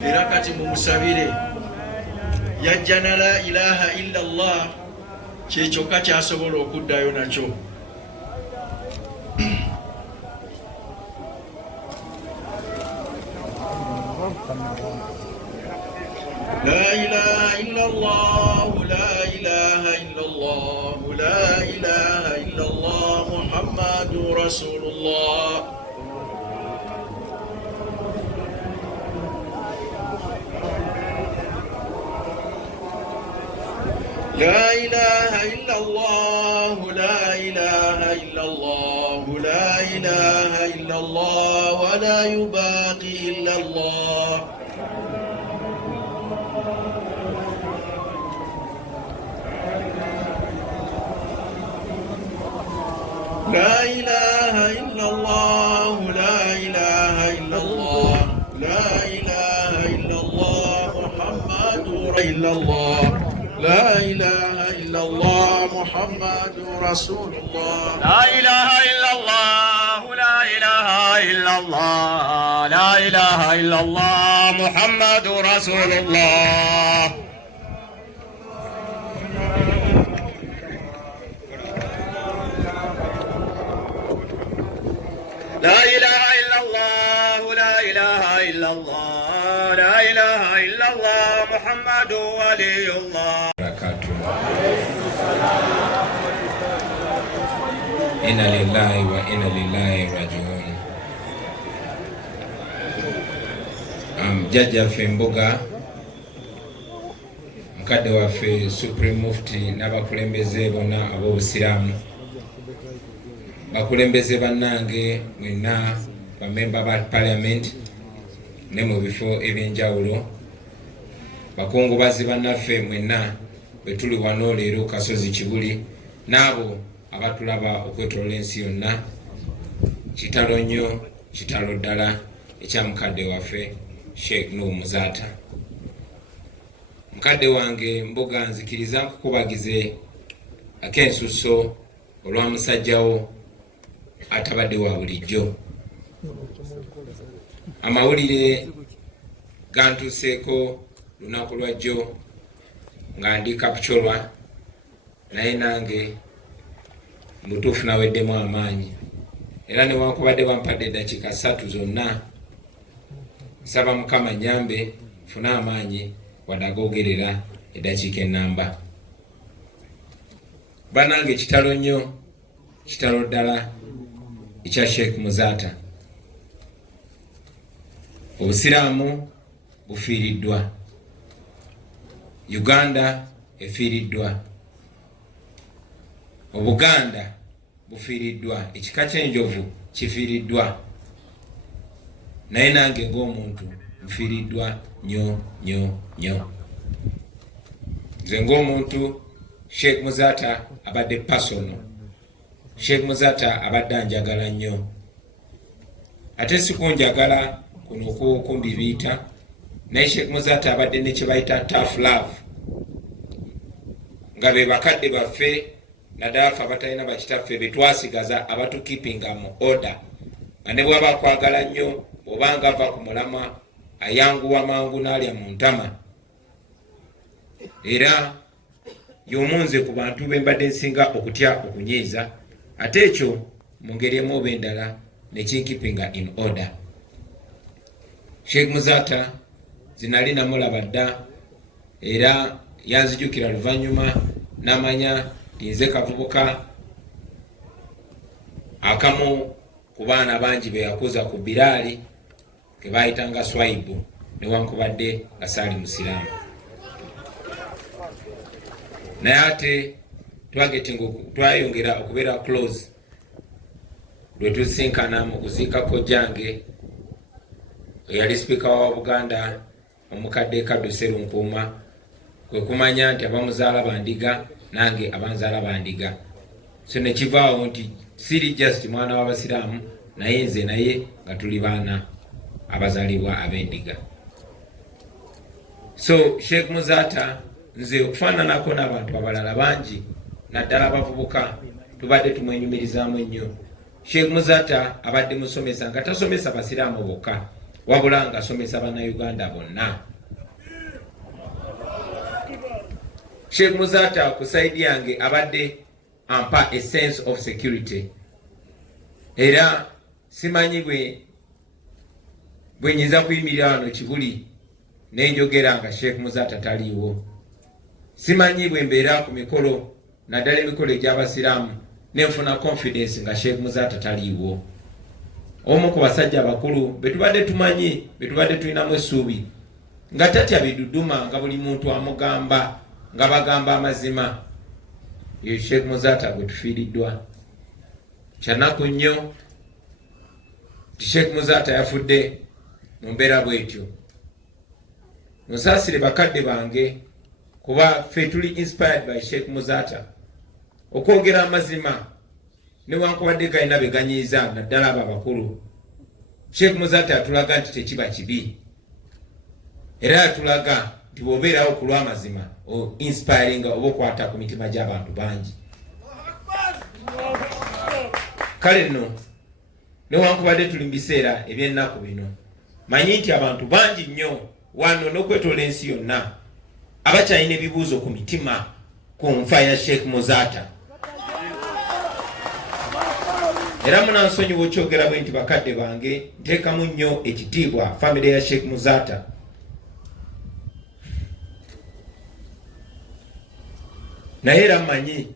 era kati mumusabire yajja na la ilaha illa Allah kyekyokka kyasobola okuddayo nakyo. La ilaha illa Allah, la ilaha illa Allah, la ilaha illa Allah, Muhammadur Rasulullah. La ilaha illa Allah, la ilaha illa Allah, la ilaha illa Allah, wa la yubaqi illa Allah. La ilaha illa Allah, la ilaha illa Allah, la ilaha illa Allah, Muhammadur Rasulullah. La ilaha illa Allah, Muhammadur Rasulullah. La ilaha illa Allah, la ilaha illa Allah, la ilaha illa Allah, Muhammadur Rasulullah. La ilaha illa Allah, la ilaha illa Allah, la ilaha illa Allah, Muhammadur Waliyullah. Inna lillahi wa inna ilaihi rajiun. Jajja ffe Mboga, mukadde waffe Supreme Mufti n'abakulembeze bonna ab'obusiraamu, bakulembeze bannange mwenna bamemba ba parliament ne mu bifo ebyenjawulo, bakungubazi bannaffe mwenna bwe tuli wano leero Kasozi Kibuli, n'abo abatulaba okwetolola ensi yonna, kitalo nnyo kitalo ddala ekya mukadde waffe Sheikh Nuhu Muzaata. Mukadde wange Mboga, nzikiriza nkukubagize ak'ensusso olwa musajjawo atabadde wa bulijjo. Amawulire gantuuseeko lunaku lwajjo nga ndi Kapchorwa, naye nange mutuufu naweddemu amaanyi, era newankubadde bampadde eddakiika 3 zonna, nsaba Mukama nyambe fune amaanyi wadde agoogerera eddakiika ennamba. Banange, kitalo nnyo kitalo ddala ekya Sheikh Muzaata. Obusiraamu bufiiriddwa, Uganda efiiriddwa, Obuganda bufiiriddwa, ekika ky'enjovu kifiiriddwa, naye nange ng'omuntu nfiiriddwa nnyo nnyo nnyo. Nze ng'omuntu Sheikh Muzaata abadde personal. Sheikh Muzaata abadde anjagala nnyo, ate si kunjagala kuno okumbibiita, naye Sheikh Muzaata abadde ne kye bayita tough love, nga be bakadde baffe naddala ffe abatalina bakitaffe be twasigaza abatukeepinga mu order, nga ne bw'aba akwagala nnyo obanga ava ku mulama ayanguwa mangu n'alya mu ntama. Era y'omunze ku bantu be mbadde nsinga okutya okunyiiza, ate ekyo mu ngeri emu oba endala ne kinkeepinga in order. Sheikh Muzaata zinali namulaba dda, era yanzijukira luvannyuma n'amanya nze kavubuka akamu ku baana bangi be yakuza ku Biraali ke baayitanga Swaibu, newankubadde nga saali musiraamu. Naye ate twayongera okubeera close lwe tusinkana mu kuziika kojjange eyali sipiika wa Buganda omukadde Kaddu Sserunkuuma, kwe kumanya nti abamuzaala bandiga nange abanzaala bandiga. So ne kivaawo nti siri just mwana w'abasiraamu, naye nze naye nga tuli baana abazaalibwa ab'endiga. So Sheikh Muzaata nze okufaananako n'abantu abalala bangi naddala abavubuka tubadde tumwenyumirizaamu ennyo. Sheikh Muzaata abadde musomesa nga tasomesa basiraamu bokka, wabula ng'asomesa bannayuganda bonna. Sheikh Muzata ku side yange abadde ampa a sense of security. Era simanyi bwe nyinza kuyimirira wano Kibuli nenjogera nga Sheikh Muzata taliiwo. Simanyi bwe mbeera ku mikolo naddala emikolo egy'abasiraamu nenfuna confidence nga Sheikh Muzata taliiwo. Omu ku basajja abakulu betubadde tumanyi, betubadde tulinamu essuubi nga tatya biduduma nga buli muntu amugamba nga bagamba amazima. Ye Sheikh Muzata gwe tufiiriddwa. Kyanaku nnyo Sheikh Muzata yafudde mu mbeera bwetyo. Musaasire bakadde bange kuba ffe tuli inspired by Sheikh Muzata okwogera amazima newankubadde galina be ganyiiza naddala abo abakulu. Sheikh Muzata yatulaga nti tekiba kibi, era yatulaga nti bw'obeerawo ku lw'amazima o inspiring oba okwata ku mitima gy'abantu bangi. Kale nno newankubadde tuli mu biseera eby'ennaku bino, manyi nti abantu bangi nnyo wano n'okwetoola ensi yonna abakyalina ebibuuzo ku mitima ku nfa ya Sheikh Muzata. Era munansonyiwa okyogera bwe nti bakadde bange nteekamu nnyo ekitiibwa famire ya Sheikh Muzata. Naye era mmanyi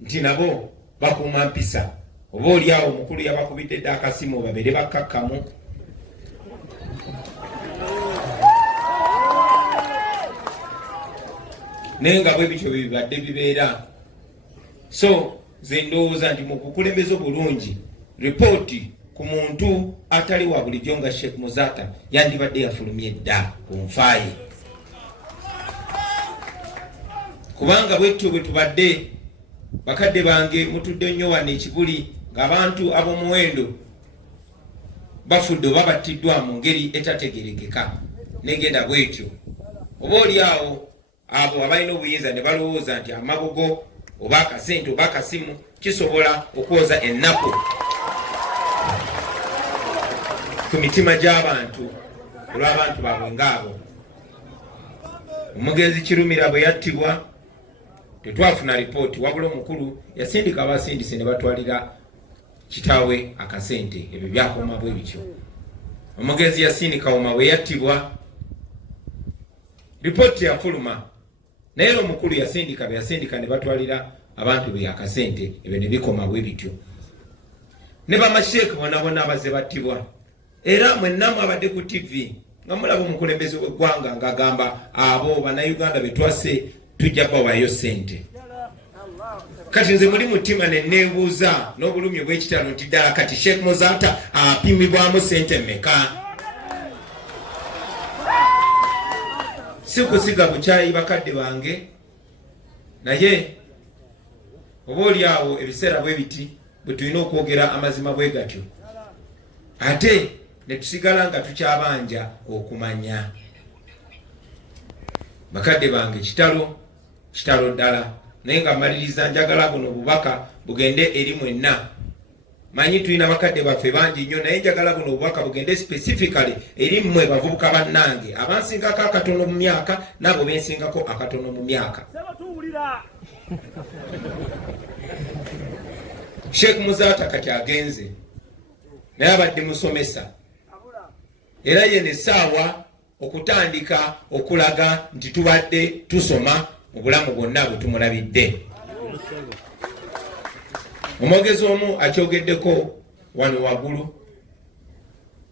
nti nabo bakuuma mpisa. Oba oliawo omukulu yabakubidde dda akasimu babeere bakkakkamu. Naye nga bwe bityo bibadde bibeera. So nze ndowooza nti mu bukulembeze obulungi ripooti ku muntu atali wa bulijjo nga Sheikh Muzata yandibadde yafulumye dda ku nfaaye. Kubanga bwetyo bwe tubadde bakadde bange mutudde nnyo wano e Kibuli ng'abantu ab'omuwendo bafudde oba battiddwa mu ngeri etategerekeka negenda bwetyo. Oba oliawo abo abalina obuyinza ne balowooza nti amabugo oba akasente oba akasimu kisobola okwoza ennaku ku mitima gy'abantu olw'abantu baabwe ng'abo. Omugenzi Kirumira bwe yattibwa tetwafuna ripooti, wabula omukulu yasindika abasindise ne batwalira kitaawe akasente. Ebyo byakoma bwe bityo. Omugenzi Yasini Kawuma bwe yattibwa ripooti yafuluma, naye omukulu yasindika be yasindika ne batwalira abantu be akasente. Ebyo ne bikoma bwe bityo. Ne bamasheek bonna abazze battibwa. Era mwennamu abadde ku TV nga mulaba omukulembeze w'eggwanga ng'agamba abo bannayuganda be twase tujja bawayo sente. Kati nze muli mutima ne neebuuza n'obulumi obw'ekitalo nti ddala kati Sheikh Muzata apimibwamu sente mmeka? Si kusiga bukyayi bakadde bange, naye oba oliawo ebiseera bwe biti bwe tulina okwogera amazima bwe gatyo ate ne tusigala nga tukyabanja okumanya. Bakadde bange kitalo ddala, naye nga mmaliriza njagala buno obubaka bugende eri mwenna. Manyi tulina bakadde baffe bangi nnyo, naye njagala buno obubaka bugende specifically eri mmwe bavubuka bannange abansingako akatono mu myaka n'abo bensingako akatono mu myaka. Sheikh Muzata kati agenze, naye abadde musomesa, era ye ne ssaawa okutandika okulaga nti tubadde tusoma mu bulamu bwonna bwe tumulabidde. Omwogezi omu akyogeddeko wano waggulu,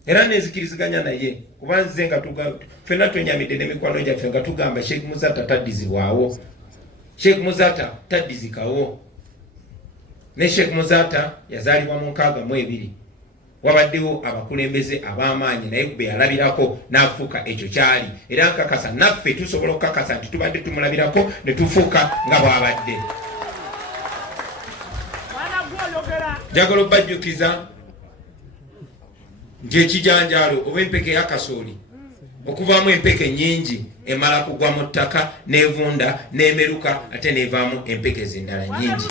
era nezikiriziganya naye kuba nze nga ffenna twenyamidde n'emikwano gyaffe nga tugamba Sheikh Muzata taddizibwawo, Sheikh Muzata taddizikawo. Ne Sheikh Muzata yazaalibwa mu 62. Wabaddewo abakulembeze ab'amaanyi naye be yalabirako n'afuuka ekyo kyali, era nkakasa naffe tusobola okukakasa nti tubadde tumulabirako ne tufuuka nga bw'abadde. Njagala obbajjukiza nti ekijanjaalo oba empeke y'akasooli okuvaamu empeke nnyingi emala kugwa mu ttaka n'evunda n'emeruka ate n'evaamu empeke zendala nnyingi.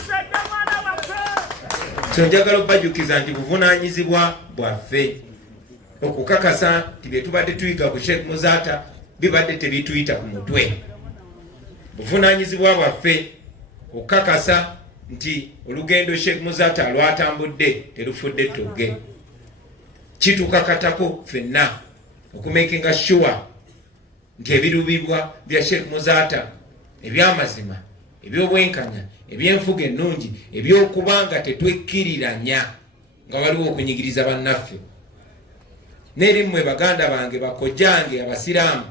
So njagala obbajjukiza nti buvunaanyizibwa bwaffe. okukakasa nti bye tubadde tuyiga ku Sheikh Muzata bibadde tebituyita ku mutwe. Buvunaanyizibwa bwaffe okukakasa nti olugendo Sheikh Muzata lwatambudde terufudde ttogge. Kitukakatako ffenna okumakinga sure nti ebirubibwa bya Sheikh Muzata ebyamazima, ebyobwenkanya, ebyenfuga ennungi, ebyokubanga tetwekkiriranya nga waliwo okunyigiriza bannaffe n'eri mmwe baganda bange bakojjange abasiraamu,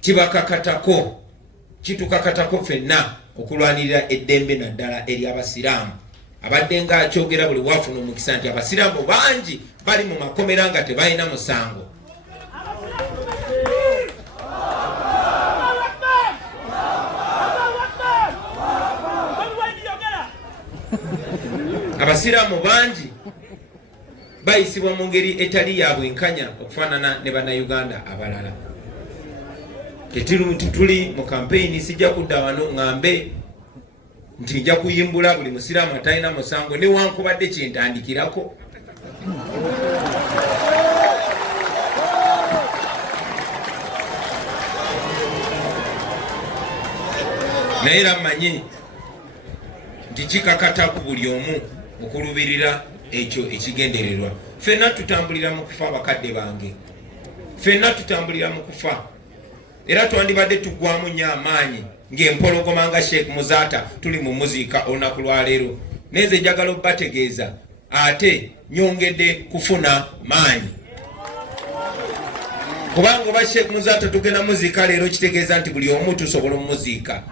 kibakakatako, kitukakatako ffenna okulwanirira eddembe naddala eri abasiraamu. Abadde nga akyogera buli wafuna omukisa nti abasiraamu bangi bali mu makomera nga tebalina musango. Abasiraamu bangi bayisibwa mu ngeri etali ya bwenkanya okufaanana ne bannayuganda abalala. Tuli mu kampeyini, sijja kudda wano ngambe nti nja kuyimbula buli musiraamu atalina musango newankubadde kyentandikirako. Naye era mmanyi nti kikakata ku buli omu okulubirira ekyo ekigendererwa. Ffenna tutambulira mu kufa bakadde bange, ffenna tutambulira mu kufa, era twandibadde tuggwamu nnyo amaanyi ng'empologoma nga Sheikh Muzata tuli mu muziika olunaku lwaleero. Neze njagala obbategeeza ate nyongedde kufuna maanyi, kubanga oba Sheikh Muzata tugenda muziika leero kitegeeza nti buli omu tusobola omuziika.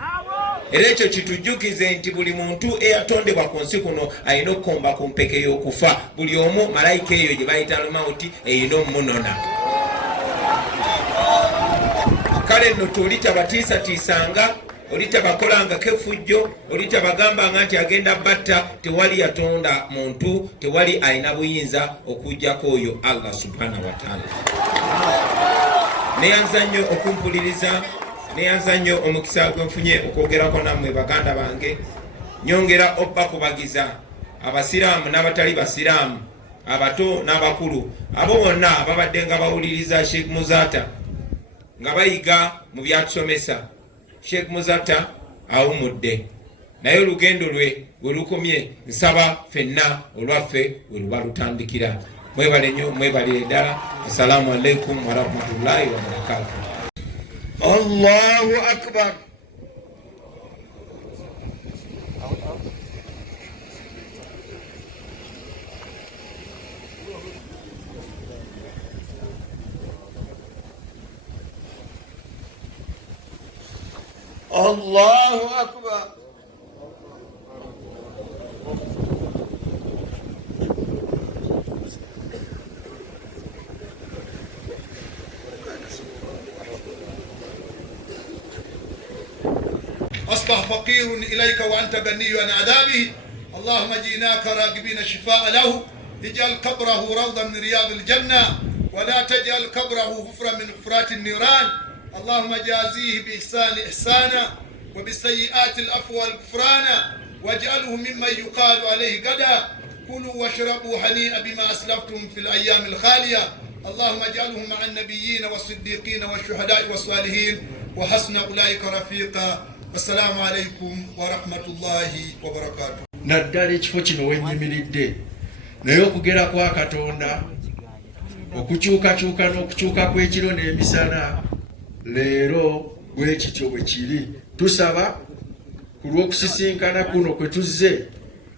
Era ekyo kitujjukize nti buli muntu eyatondebwa ku nsi kuno alina okukomba ku mpeke y'okufa. Buli omu malayika eyo gye bayita lumauti eyina omunona. Kale nno tuli tabatiisatiisanga, oli tabakolangako effujjo, oli tabagambanga nti agenda batta. Tewali yatonda muntu, tewali alina buyinza okujjako oyo Allah subhanahu wa ta'ala. Neyanza nnyo okumpuliriza, neyanza nnyo omukisa gwenfunye okwogerako nammwe baganda bange. Nyongera obbakubagiza abasiraamu n'abatali basiraamu, abato n'abakulu, abo bonna ababadde nga bawuliriza Sheikh Muzata nga bayiga mu byatusomesa. Sheikh Muzata awumudde, naye olugendo lwe we lukomye nsaba ffenna olwaffe we luba lutandikira. Mwebale nnyo, mwebalire ddala. Assalamu alaikum warahmatullahi wabarakatuh. Allahu akbar. Allahu akbar. أصبح فقير إليك وأنت غني عن عذابه. اللهم جئناك راغبين الشفاء له. اجعل قبره روضا من رياض الجنة ولا تجعل قبره حفرا من حفرات النيران. اللهم جازيه بإحسان إحسانا وبالسيئات العفو والغفران واجعله ممن يقال عليه غدا كلوا واشربوا هنيئا بما أسلفتم في الأيام الخالية. اللهم اجعله مع النبيين والصديقين والشهداء والصالحين وحسن أولئك رفيقا. Assalamu alaikum wa rahmatullahi wa barakatuh. Naddala ekifo kino wenyimiridde, naye okugera kwa Katonda okukyukakyuka n'okukyuka kw'ekiro n'emisana leero bwe kityo bwe kiri. Tusaba ku lw'okusisinkana kuno kwe tuzze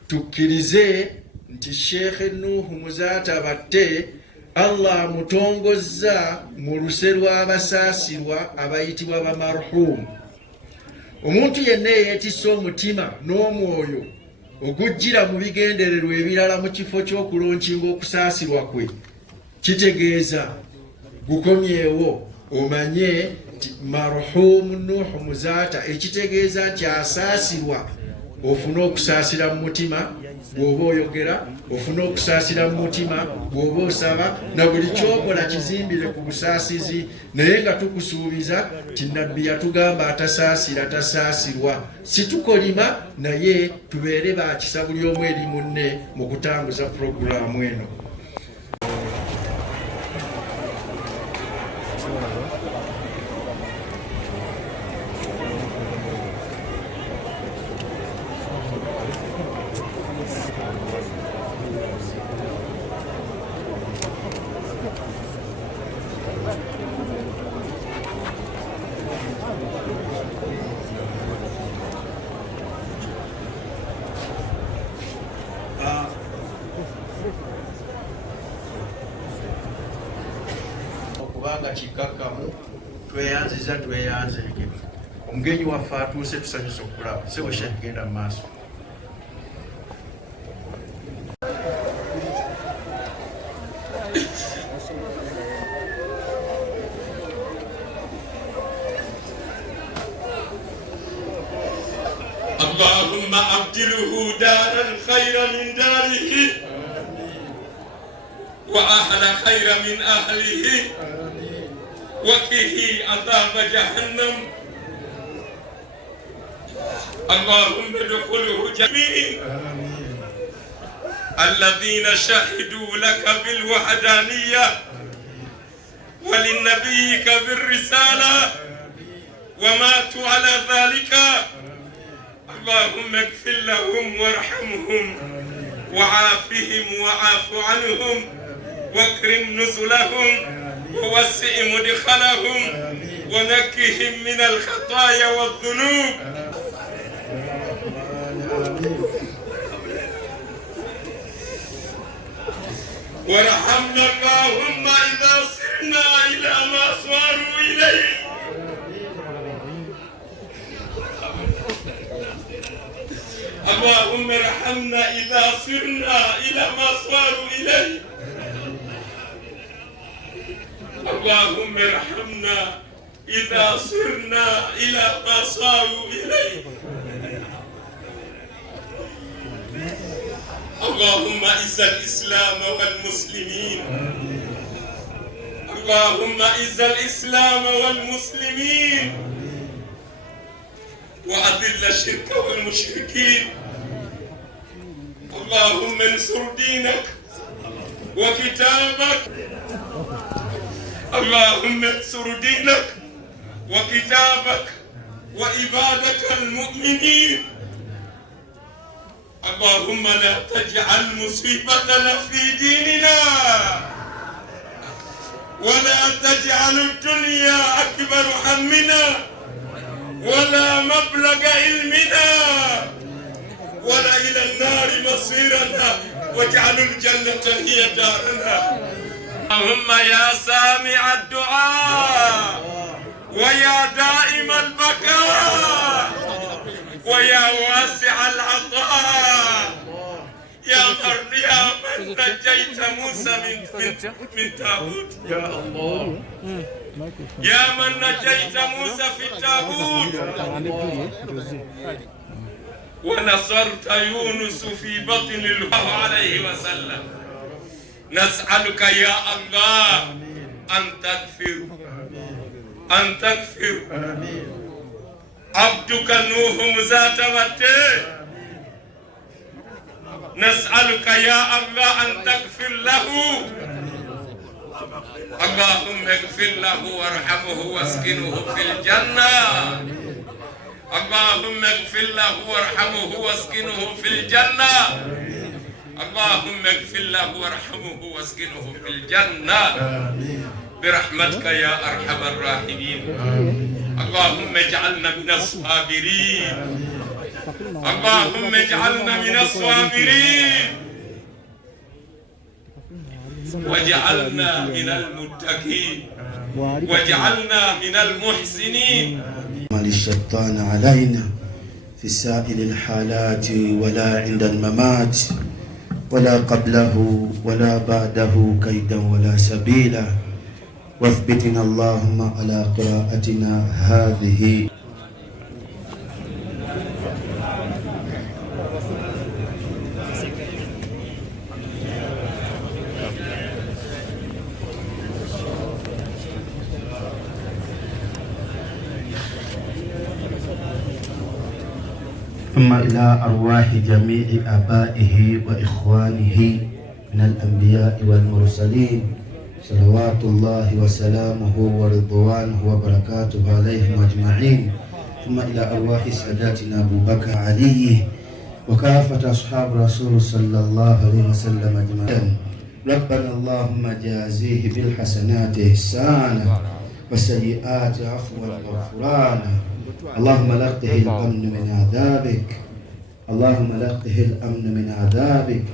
tukkirize nti Sheikh Nuhu Muzata batte Allah amutongozza mu luse lw'abasaasirwa abayitibwa bamarhum. Omuntu yenna eyeetisse omutima n'omwoyo ogujjira mu bigendererwa ebirala mu kifo ky'okulonkinga okusaasirwa kwe, kitegeeza gukomyewo omanye nti marhumu Nuhu Muzata, ekitegeeza nti asaasirwa. Ofuna okusaasira mu mutima bw'oba oyogera, ofuna okusaasira mu mutima bw'oba osaba, na buli kyokola kizimbire ku busaasizi. Naye nga tukusuubiza ti nabbi yatugamba atasaasira tasaasirwa. Situkolima naye tubeere bakisa buli omu eri munne mu kutambuza purogulaamu eno. okubanga kikakkamu tweyanziza tweyanzeeke. Omugenyi waffe atuuse tusanyusa okulaba sebo shekigenda mu maaso. اللهم أبدله دارا خيرا من داره وأهل خير من أهله وقه عذاب جهنم. اللهم ادخله جميع الذين شهدوا لك بالوحدانية ولنبيك بالرسالة وماتوا على ذلك. اللهم اغفر لهم وارحمهم وعافهم وعاف عنهم واكرم نزلهم ووسع مدخلهم ونكهم من الخطايا والذنوب. وارحمنا اللهم إذا صرنا إلى ما صاروا إليه. اللهم ارحمنا إذا صرنا إلى ما صاروا إليه. اللهم ارحمنا إذا صرنا إلى ما صاروا إليه. اللهم اعز الإسلام والمسلمين. اللهم اعز الإسلام والمسلمين وأذل الشرك والمشركين. اللهم انصر دينك وكتابك. اللهم انصر دينك وكتابك وعبادك المؤمنين. اللهم لا تجعل مصيبتنا في ديننا ولا تجعل الدنيا أكبر همنا ولا مبلغ علمنا ولا إلى النار مصيرنا واجعل الجنة هي دارنا. اللهم يا سامع الدعاء ويا دائم البكاء ويا واسع العطاء يا من نجيت موسى من تابوت. يا الله يا من نجيت موسى في التابوت ونصرت يونس في بطن الله عليه وسلم. نسألك يا الله أن تغفر عبدك نوح ذات مته. نسألك يا الله أن تغفر له. اللهم اغفر له وارحمه واسكنه في الجنة. اللهم اغفر له وارحمه واسكنه في الجنة. اللهم اغفر له وارحمه واسكنه في الجنة برحمتك يا أرحم الراحمين. اللهم اجعلنا من الصابرين. اللهم اجعلنا من الصابرين واجعلنا من المتقين واجعلنا من المحسنين. الشيطان علينا في سائر الحالات ولا عند الممات ولا قبله ولا بعده كيدا ولا سبيلا. واثبتنا اللهم على قراءتنا هذه. ثم إلى أرواح جميع آبائه وإخوانه من الأنبياء والمرسلين صلوات الله وسلامه ورضوانه وبركاته عليهم أجمعين، ثم إلى أرواح ساداتنا أبو بكر علي وكافة أصحاب رسول صلى الله عليه وسلم أجمعين. ربنا اللهم جازيه بالحسنات إحسانا والسيئات عفوا وغفرانا. اللهم لقه الأمن من عذابك، اللهم لقه الأمن من عذابك.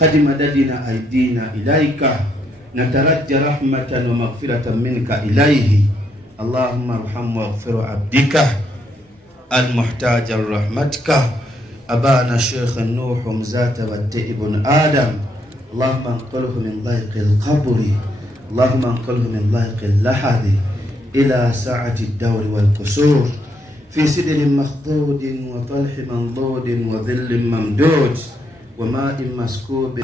قد مددنا أيدينا إليك نترجى رحمة ومغفرة منك إليه. اللهم ارحم واغفر عبدك المحتاج رحمتك أبانا الشيخ النوح مزات ابن آدم. اللهم انقله من ضيق القبر، اللهم انقله من ضيق اللحد إلى سعة الدور والقصور، في سدر مخضود وطلح منضود وظل ممدود وماء مسكوب،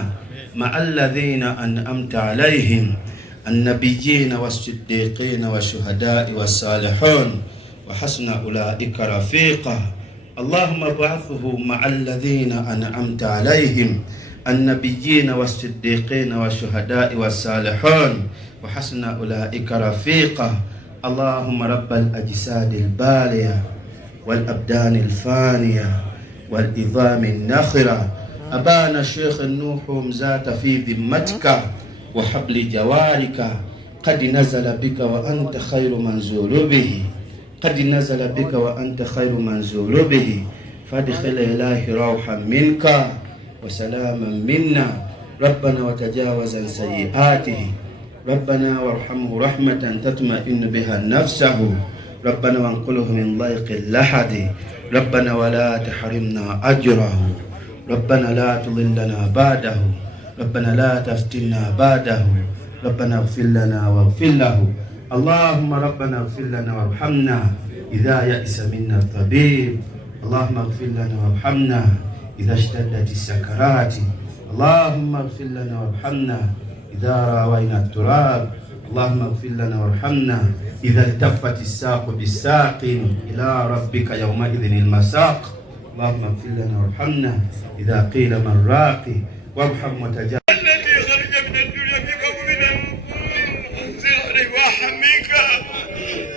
مع الذين أنعمت عليهم النبيين والصديقين والشهداء والصالحون وحسن أولئك رفيقا. اللهم ابعثه مع الذين أنعمت عليهم النبيين والصديقين والشهداء والصالحون وحسن أولئك رفيقا. اللهم رب الأجساد البالية والأبدان الفانية والعظام النخرة، أبانا الشيخ النوح مزات في ذمتك وحبل جوارك، قد نزل بك وأنت خير منزول به، قد نزل بك وأنت خير منزول به، فادخل إليه روحا منك وسلاما منا. ربنا وتجاوز عن سيئاته، ربنا وارحمه رحمة تطمئن بها نفسه، ربنا وانقله من ضيق اللحد، ربنا ولا تحرمنا أجره، ربنا لا تضلنا بعده، ربنا لا تفتنا بعده، ربنا اغفر لنا واغفر له. اللهم ربنا اغفر لنا وارحمنا إذا يئس منا الطبيب، اللهم اغفر لنا وارحمنا إذا اشتدت السكرات، اللهم اغفر لنا وارحمنا إذا راوينا التراب، اللهم اغفر لنا وارحمنا إذا التفت الساق بالساق إلى ربك يومئذ المساق، اللهم اغفر لنا وارحمنا إذا قيل من راقي، وارحم وتجاوز الذي خرج من الدنيا بك ومن انزل عليه واحد منك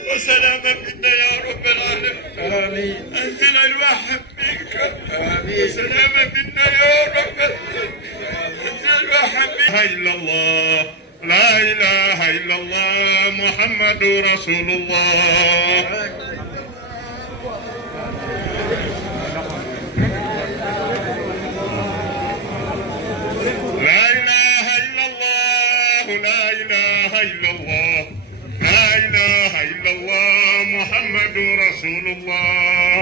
وسلاما منا يا رب العالمين. آمين. انزل الواحد منك آمين. وسلاما منا يا رب العالمين. انزل الواحد منك. لا اله الا الله، لا اله الا الله، محمد رسول الله. لا إله إلا الله، لا إله إلا الله، لا إله إلا الله، محمد رسول الله.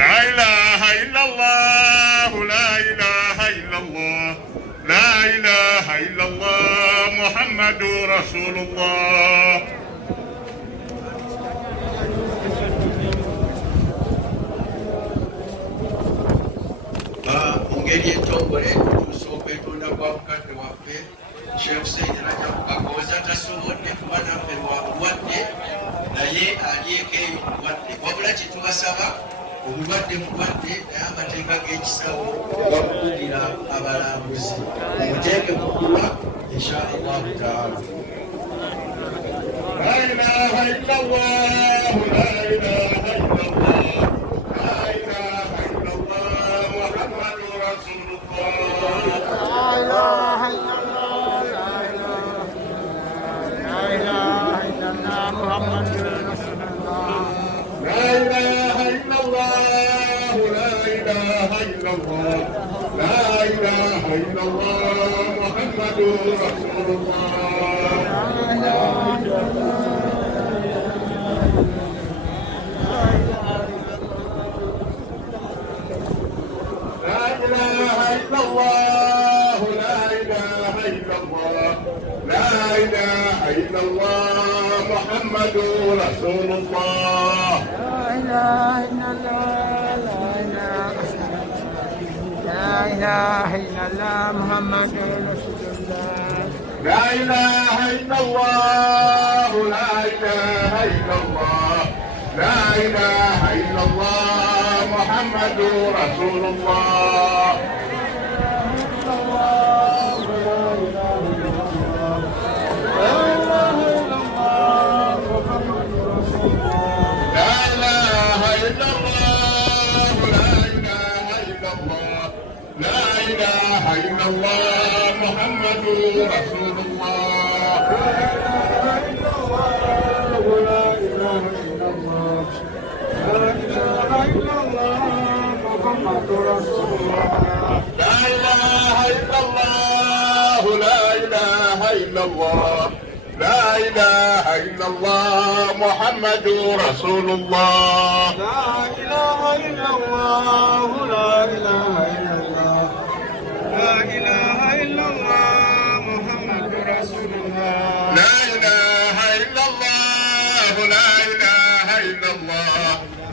لا إله إلا الله، لا إله إلا الله، لا إله إلا الله، محمد رسول الله. Engeri entongole tusooka etonda kwa mukadde waffe Sheikh Said Rajab Kakoza tasobodde kuba naffe lwa bulwadde, naye alyeko eyo bulwadde. Wabula kye tubasaba, obulwadde mulwadde, naye amateeka g'ekisawo gakukugira abalambuzi, mumuteeke mukula insha Allahu taala. لا إله إلا الله، لا إله إلا الله، لا إله إلا الله، محمد رسول الله. لا إله إلا الله، لا إله إلا الله، محمد رسول الله. لا إله إلا الله، لا إله إلا الله، لا إله إلا الله، محمد رسول الله. لا إله إلا الله، لا إله إلا الله، لا إله إلا الله، محمد رسول الله. لا إله إلا الله، لا إله إلا الله، محمد رسول الله. لا إله إلا الله، لا إله إلا الله، لا إله إلا الله، محمد محمد رسول الله. لا إله إلا الله لا إله إلا الله لا إله إلا الله محمد رسول الله. لا إله إلا الله لا إله إلا الله لا إله إلا الله محمد رسول الله. لا إله إلا الله لا إله إلا الله لا إله إلا الله محمد رسول الله. لا إله